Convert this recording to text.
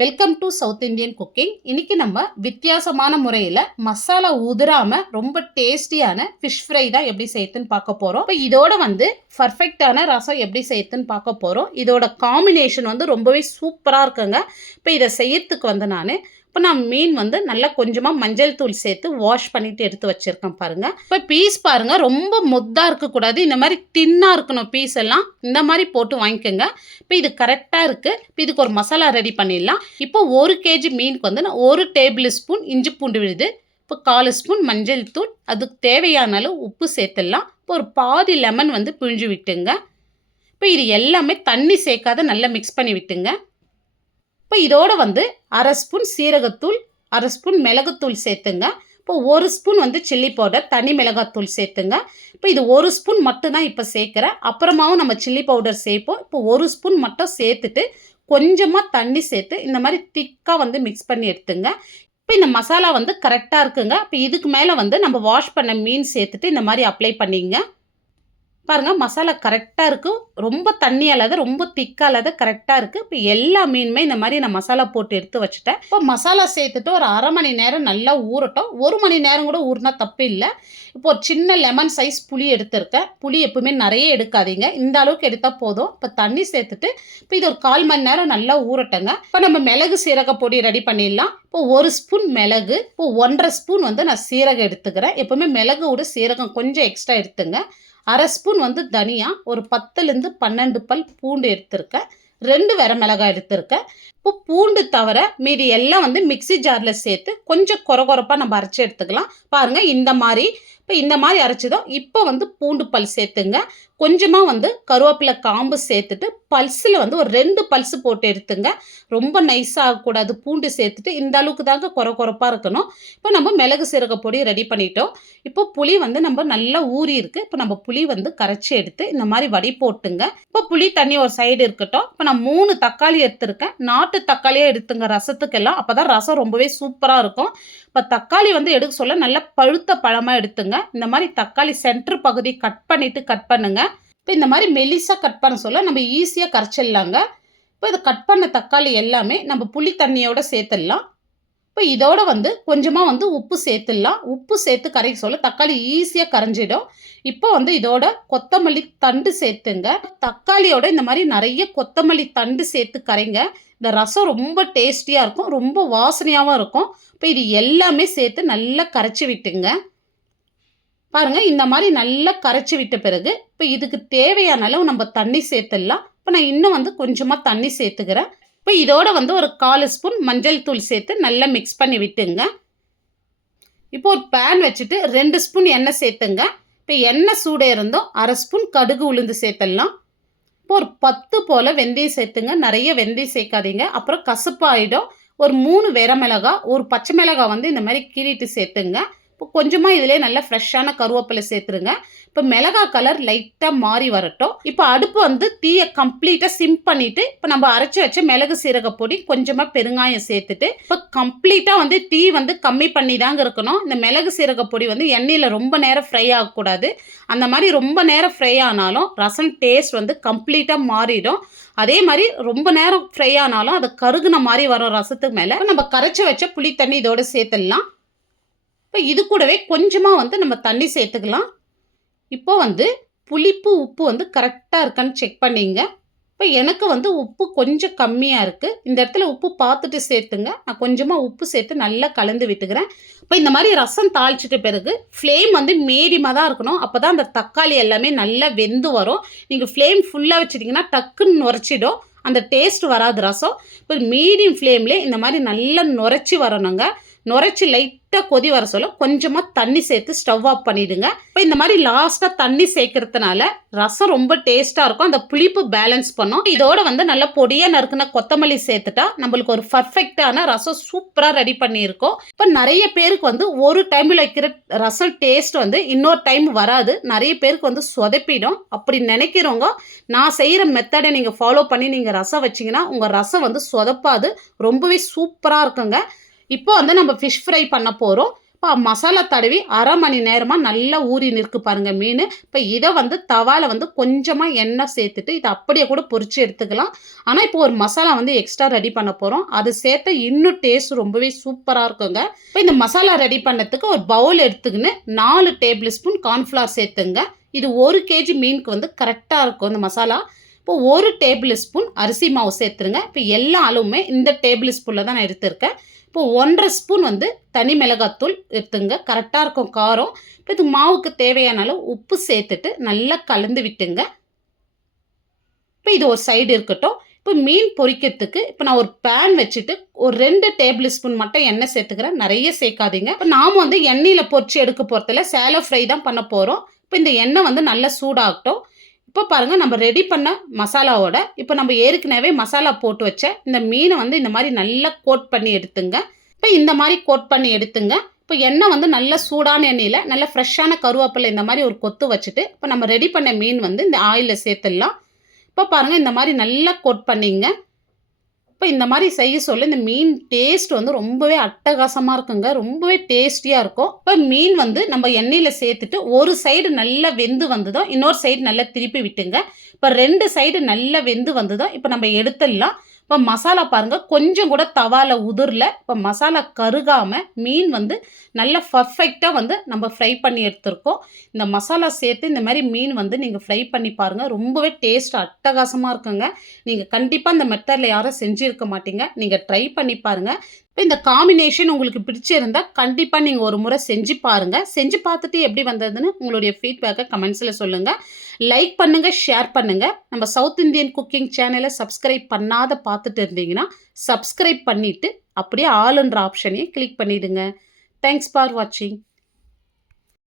Welcome to South Indian cooking இன்னைக்கு நம்ம வித்தியாசமான முறையில் மசாலா உதிராம ரொம்ப டேஸ்டியான ஃபிஷ் ஃப்ரை தான் எப்படி சேர்த்துன்னு பார்க்க போகிறோம் இப்போ இதோட வந்து பர்ஃபெக்டான ரசம் எப்படி சேர்த்துன்னு பார்க்க போகிறோம் இதோட காம்பினேஷன் வந்து ரொம்பவே சூப்பராக இருக்குங்க. இப்போ இதை செய்யறதுக்கு வந்து நான் இப்போ நான் மீன் வந்து நல்லா கொஞ்சமாக மஞ்சள் தூள் சேர்த்து வாஷ் பண்ணிட்டு எடுத்து வச்சுருக்கேன் பாருங்கள் இப்போ பீஸ் பாருங்கள் ரொம்ப மொத்தாக இருக்கக்கூடாது இந்த மாதிரி தின்னாக இருக்கணும் பீஸ் எல்லாம். இந்த மாதிரி போட்டு வாங்கிக்கோங்க. இப்போ இது கரெக்டாக இருக்குது இப்போ இதுக்கு ஒரு மசாலா ரெடி பண்ணிடலாம். இப்போ ஒரு கேஜி மீனுக்கு வந்து நான் ஒரு டேபிள் ஸ்பூன் இஞ்சி பூண்டு விழுது இப்போ கால் ஸ்பூன் மஞ்சள் தூள் அதுக்கு தேவையான அளவு உப்பு சேர்த்துடலாம். இப்போ ஒரு பாதி லெமன் வந்து பிழிஞ்சு விட்டுங்க. இப்போ இது எல்லாமே தண்ணி சேர்க்காத நல்லா மிக்ஸ் பண்ணி விட்டுங்க. இப்போ இதோட வந்து அரை ஸ்பூன் சீரகத்தூள் அரை ஸ்பூன் மிளகுத்தூள் சேர்த்துங்க. இப்போ ஒரு ஸ்பூன் வந்து சில்லி பவுடர் தனி மிளகாத்தூள் சேர்த்துங்க. இப்போ இது ஒரு ஸ்பூன் மட்டும்தான் இப்போ சேர்க்குறேன் அப்புறமாவும் நம்ம சில்லி பவுடர் சேர்ப்போம். இப்போ ஒரு ஸ்பூன் மட்டும் சேர்த்துட்டு கொஞ்சமாக தண்ணி சேர்த்து இந்த மாதிரி திக்காக வந்து மிக்ஸ் பண்ணி எடுத்துங்க. இப்போ இந்த மசாலா வந்து கரெக்டாக இருக்குங்க. இப்போ இதுக்கு மேலே வந்து நம்ம வாஷ் பண்ண மீன் சேர்த்துட்டு இந்த மாதிரி அப்ளை பண்ணிங்க. பாருங்கள் மசாலா கரெக்டாக இருக்குது ரொம்ப தண்ணி அல்லாத ரொம்ப திக்காக இல்லாத கரெக்டாக இருக்குது இப்போ எல்லா மீனுமே இந்த மாதிரி நான் மசாலா போட்டு எடுத்து வச்சுட்டேன். இப்போ மசாலா சேர்த்துட்டு ஒரு அரை மணி நேரம் நல்லா ஊறட்டும். ஒரு மணி நேரம் கூட ஊறினா தப்பு இல்லை. இப்போ ஒரு சின்ன லெமன் சைஸ் புளி எடுத்திருக்கேன். புளி எப்பவுமே நிறைய எடுக்காதீங்க. இந்த அளவுக்கு எடுத்தால் போதும். இப்போ தண்ணி சேர்த்துட்டு இப்போ இது ஒரு கால் மணி நேரம் நல்லா ஊறட்டங்க. இப்போ நம்ம மிளகு சீரக பொடி ரெடி பண்ணிடலாம். இப்போ ஒரு ஸ்பூன் மிளகு இப்போ ஒன்றரை ஸ்பூன் வந்து நான் சீரகம் எடுத்துக்கிறேன். எப்பவுமே மிளகு விட சீரகம் கொஞ்சம் எக்ஸ்ட்ரா எடுத்துங்க. அரை ஸ்பூன் வந்து தனியா ஒரு பத்துலேருந்து பன்னெண்டு பல் பூண்டு எடுத்திருக்கேன் ரெண்டு வர மிளகாய் எடுத்திருக்கேன் இப்போ பூண்டு தவிர மீதி எல்லாம் வந்து மிக்சி ஜாரில் சேர்த்து கொஞ்சம் குறகுறப்பாக நம்ம அரைச்சி எடுத்துக்கலாம். பாருங்கள் இந்த மாதிரி இப்போ இந்த மாதிரி அரைச்சிதோம் இப்போ வந்து பூண்டு பல் சேர்த்துங்க. கொஞ்சமாக வந்து கருவேப்பிலை காம்பு சேர்த்துட்டு பல்ஸில் வந்து ஒரு ரெண்டு பல்ஸ் போட்டு எடுத்துங்க. ரொம்ப நைஸாக ஆகக்கூடாது பூண்டு சேர்த்துட்டு இந்த அளவுக்கு தாங்க குறை குறைப்பாக இருக்கணும். இப்போ நம்ம மிளகு சீரக பொடி ரெடி பண்ணிட்டோம். இப்போ புளி வந்து நம்ம நல்லா ஊறி இருக்குது இப்போ நம்ம புளி வந்து கரைச்சி எடுத்து இந்த மாதிரி வடி போட்டுங்க. இப்போ புளி தண்ணி ஒரு சைடு இருக்கட்டும். இப்போ நான் மூணு தக்காளி எடுத்திருக்கேன். நாட்டு தக்காளியாக எடுத்துங்க. ரசத்துக்கெல்லாம். அப்போ தான் ரசம் ரொம்பவே சூப்பராக இருக்கும். இப்போ தக்காளி வந்து எடுக்க சொல்ல நல்லா பழுத்த பழமாக எடுத்துங்க. இந்த மாதிரி தக்காளி சென்டர் பகுதி கட் பண்ணிவிட்டு கட் பண்ணுங்க. இப்போ இந்த மாதிரி மெலிசாக கட் பண்ண சொல்ல நம்ம ஈஸியாக கரைச்சிடலாங்க. இப்போ இதை கட் பண்ண தக்காளி எல்லாமே நம்ம புளி தண்ணியோடு சேர்த்துடலாம். இப்போ இதோட வந்து கொஞ்சமாக வந்து உப்பு சேர்த்துடலாம். உப்பு சேர்த்து கரைக்க சொல்ல தக்காளி ஈஸியாக கரைஞ்சிடும். இப்போ வந்து இதோட கொத்தமல்லி தண்டு சேர்த்துங்க. தக்காளியோட இந்த மாதிரி நிறைய கொத்தமல்லி தண்டு சேர்த்து கரைங்க. இந்த ரசம் ரொம்ப டேஸ்டியாக இருக்கும். ரொம்ப வாசனையாகவும் இருக்கும். இப்போ இது எல்லாமே சேர்த்து நல்லா கரைச்சி விட்டுங்க. பாருங்கள் இந்த மாதிரி நல்லா கரைச்சி விட்ட பிறகு இப்போ இதுக்கு தேவையான அளவு நம்ம தண்ணி சேர்த்துடலாம். இப்போ நான் இன்னும் வந்து கொஞ்சமாக தண்ணி சேர்த்துக்கிறேன். இப்போ இதோட வந்து ஒரு கால் ஸ்பூன் மஞ்சள் தூள் சேர்த்து நல்லா மிக்ஸ் பண்ணி விட்டுங்க. இப்போ ஒரு பேன் வச்சுட்டு ரெண்டு ஸ்பூன் எண்ணெய் சேர்த்துங்க. இப்போ எண்ணெய் சூடே இருந்தோம் அரை ஸ்பூன் கடுகு உளுந்து சேர்த்துடலாம். இப்போ ஒரு பத்து போல் வெந்தயம் சேர்த்துங்க. நிறைய வெந்தயம் சேர்க்காதீங்க. அப்புறம் கசப்பாயிடும் ஒரு மூணு வெர மிளகா ஒரு பச்சை மிளகா வந்து இந்த மாதிரி கீறிட்டு சேர்த்துங்க. இப்போ கொஞ்சமாக இதிலே நல்லா ஃப்ரெஷ்ஷான கருவேப்பிலை சேர்த்துருங்க. இப்போ மிளகா கலர் லைட்டாக மாறி வரட்டும். இப்போ அடுப்பு வந்து தீயை கம்ப்ளீட்டாக சிம் பண்ணிவிட்டு இப்போ நம்ம அரைச்சி வச்ச மிளகு சீரக பொடி கொஞ்சமாக பெருங்காயம் சேர்த்துட்டு இப்போ கம்ப்ளீட்டாக வந்து தீ வந்து கம்மி பண்ணி தாங்க இருக்கணும். இந்த மிளகு சீரக பொடி வந்து எண்ணெயில் ரொம்ப நேரம் ஃப்ரை ஆகக்கூடாது. அந்த மாதிரி ரொம்ப நேரம் ஃப்ரை ஆனாலும் ரசம் டேஸ்ட் வந்து கம்ப்ளீட்டாக மாறிடும். அதே மாதிரி ரொம்ப நேரம் ஃப்ரை ஆனாலும் அது கருகுன மாதிரி வரும் ரசத்துக்கு மேலே. நம்ம கரைச்சி வச்ச புளி தண்ணி இதோட சேர்த்துடலாம். இப்போ இது கூடவே கொஞ்சமாக வந்து நம்ம தண்ணி சேர்த்துக்கலாம். இப்போ வந்து புளிப்பு உப்பு வந்து கரெக்டாக இருக்கான்னு செக் பண்ணிங்க. இப்போ எனக்கு வந்து உப்பு கொஞ்சம் கம்மியாக இருக்குது இந்த இடத்துல உப்பு பார்த்துட்டு சேர்த்துங்க. நான் கொஞ்சமாக உப்பு சேர்த்து நல்லா கலந்து விட்டுக்கிறேன். இப்போ இந்த மாதிரி ரசம் தாளிச்சிட்ட பிறகு ஃப்ளேம் வந்து மீடியமாக தான் இருக்கணும். அப்போ தான் அந்த தக்காளி எல்லாமே நல்லா வெந்து வரும். நீங்கள் ஃப்ளேம் ஃபுல்லாக வச்சுட்டிங்கன்னா டக்குன்னு நுரைச்சிடும். அந்த டேஸ்ட் வராது ரசம். இப்போ மீடியம் ஃப்ளேம்லேயே இந்த மாதிரி நல்லா நுரைச்சி வரணுங்க. நுரைச்சி லைட்டாக கொதி வர சொல்ல கொஞ்சமாக தண்ணி சேர்த்து ஸ்டவ் ஆஃப் பண்ணிவிடுங்க இப்போ இந்த மாதிரி லாஸ்ட்டாக தண்ணி சேர்க்கறதுனால ரசம் ரொம்ப டேஸ்ட்டாக இருக்கும். அந்த புளிப்பு பேலன்ஸ் பண்ணும். இதோட வந்து நல்லா பொடியாக நறுக்குன கொத்தமல்லி சேர்த்துட்டா நம்மளுக்கு ஒரு பர்ஃபெக்டான ரசம் சூப்பராக ரெடி பண்ணியிருக்கோம். இப்போ நிறைய பேருக்கு வந்து ஒரு டைமில் வைக்கிற ரசம் டேஸ்ட் வந்து இன்னொரு டைம் வராது. நிறைய பேருக்கு வந்து சொதப்பிடும். அப்படி நினைக்கிறவங்க நான் செய்கிற மெத்தடை நீங்கள் ஃபாலோ பண்ணி நீங்கள் ரசம் வச்சிங்கன்னா உங்கள் ரசம் வந்து சொதப்பாது. ரொம்பவே சூப்பராக இருக்குங்க. இப்போ வந்து நம்ம ஃபிஷ் ஃப்ரை பண்ண போகிறோம் இப்போ மசாலா தடவி அரை மணி நேரமாக நல்லா ஊறி நிற்கு பாருங்கள் மீன். இப்போ இதை வந்து தவாவில் வந்து கொஞ்சமாக எண்ணெய் சேர்த்துட்டு இதை அப்படியே கூட பொறிச்சு எடுத்துக்கலாம். ஆனால் இப்போ ஒரு மசாலா வந்து எக்ஸ்ட்ரா ரெடி பண்ண போகிறோம் அது சேர்த்தா இன்னும் டேஸ்ட் ரொம்பவே சூப்பராக இருக்குங்க. இப்போ இந்த மசாலா ரெடி பண்ணதுக்கு ஒரு பவுல் எடுத்துக்கின்னு நாலு டேபிள் ஸ்பூன் கார்ன்ஃப்ளவர் சேர்த்துங்க. இது ஒரு கேஜி மீனுக்கு வந்து கரெக்டாக இருக்கும் இந்த மசாலா. இப்போ ஒரு டேபிள் ஸ்பூன் அரிசி மாவு சேர்த்துருங்க. இப்போ எல்லா அளவுமே இந்த டேபிள் ஸ்பூனில் தான் நான் எடுத்திருக்கேன். இப்போ ஒன்றரை ஸ்பூன் வந்து தனி மிளகாத்தூள் எடுத்துங்க. கரெக்டாக இருக்கும் காரம். இப்போ இது மாவுக்கு தேவையான அளவு உப்பு சேர்த்துட்டு நல்லா கலந்து விட்டுங்க. இப்போ இது ஒரு சைடு இருக்கட்டும். இப்போ மீன் பொரிக்கிறதுக்கு இப்போ நான் ஒரு பேன் வச்சுட்டு ஒரு ரெண்டு டேபிள் ஸ்பூன் மட்டும் எண்ணெய் சேர்த்துக்கிறேன். நிறைய சேர்க்காதீங்க. இப்போ நாம் வந்து எண்ணெயில் பொரிச்சு எடுக்க போகிறதில்ல சேலோ ஃப்ரை தான் பண்ண போகிறோம் இப்போ இந்த எண்ணெய் வந்து நல்லா சூடாகட்டும். இப்போ பாருங்கள் நம்ம ரெடி பண்ண மசாலாவோட இப்போ நம்ம ஏற்கனவே மசாலா போட்டு வச்ச இந்த மீனை வந்து இந்த மாதிரி நல்லா கோட் பண்ணி எடுத்துங்க. இப்போ இந்த மாதிரி கோட் பண்ணி எடுத்துங்க. இப்போ எண்ணெய் வந்து நல்ல சூடான எண்ணெயில் நல்ல ஃப்ரெஷ்ஷான கருவேப்பிலை இந்த மாதிரி ஒரு கொத்து வச்சுட்டு இப்போ நம்ம ரெடி பண்ண மீன் வந்து இந்த ஆயிலில் சேர்த்துடலாம். இப்போ பாருங்கள் இந்த மாதிரி நல்லா கோட் பண்ணிங்க. இப்போ இந்த மாதிரி செய்ய சொல்ல இந்த மீன் டேஸ்ட் வந்து ரொம்பவே அட்டகாசமாக இருக்குங்க. ரொம்பவே டேஸ்டியாக இருக்கும். இப்போ மீன் வந்து நம்ம எண்ணெயில் சேர்த்துட்டு ஒரு சைடு நல்லா வெந்து வந்ததும் இன்னொரு சைடு நல்லா திருப்பி விட்டுங்க. இப்போ ரெண்டு சைடு நல்லா வெந்து வந்ததும் இப்போ நம்ம எடுத்துடலாம். இப்போ மசாலா பாருங்கள் கொஞ்சம் கூட தவால உதிரில் இப்போ மசாலா கருகாமல் மீன் வந்து நல்ல பர்ஃபெக்டாக வந்து நம்ம ஃப்ரை பண்ணி எடுத்திருக்கோம். இந்த மசாலா சேர்த்து இந்த மாதிரி மீன் வந்து நீங்கள் ஃப்ரை பண்ணி பாருங்கள் ரொம்பவே டேஸ்ட் அட்டகாசமாக இருக்குங்க. நீங்கள் கண்டிப்பாக இந்த மெத்தடில் யாரும் செஞ்சுருக்க மாட்டீங்க. நீங்கள் ட்ரை பண்ணி பாருங்கள் இப்போ இந்த காம்பினேஷன் உங்களுக்கு பிடிச்சிருந்தால் கண்டிப்பாக நீங்கள் ஒரு முறை செஞ்சு பாருங்கள் செஞ்சு பார்த்துட்டு எப்படி வந்ததுன்னு உங்களுடைய ஃபீட்பேக்கை கமெண்ட்ஸில் சொல்லுங்கள் லைக் பண்ணுங்கள் ஷேர் பண்ணுங்கள் நம்ம சவுத் இந்தியன் குக்கிங் சேனலை சப்ஸ்கிரைப் பண்ணாத பார்த்துட்டு இருந்தீங்கன்னா சப்ஸ்கிரைப் பண்ணிவிட்டு அப்படியே ஆளுன்ற ஆப்ஷனையும் கிளிக் பண்ணிவிடுங்க தேங்க்ஸ் ஃபார் வாட்சிங்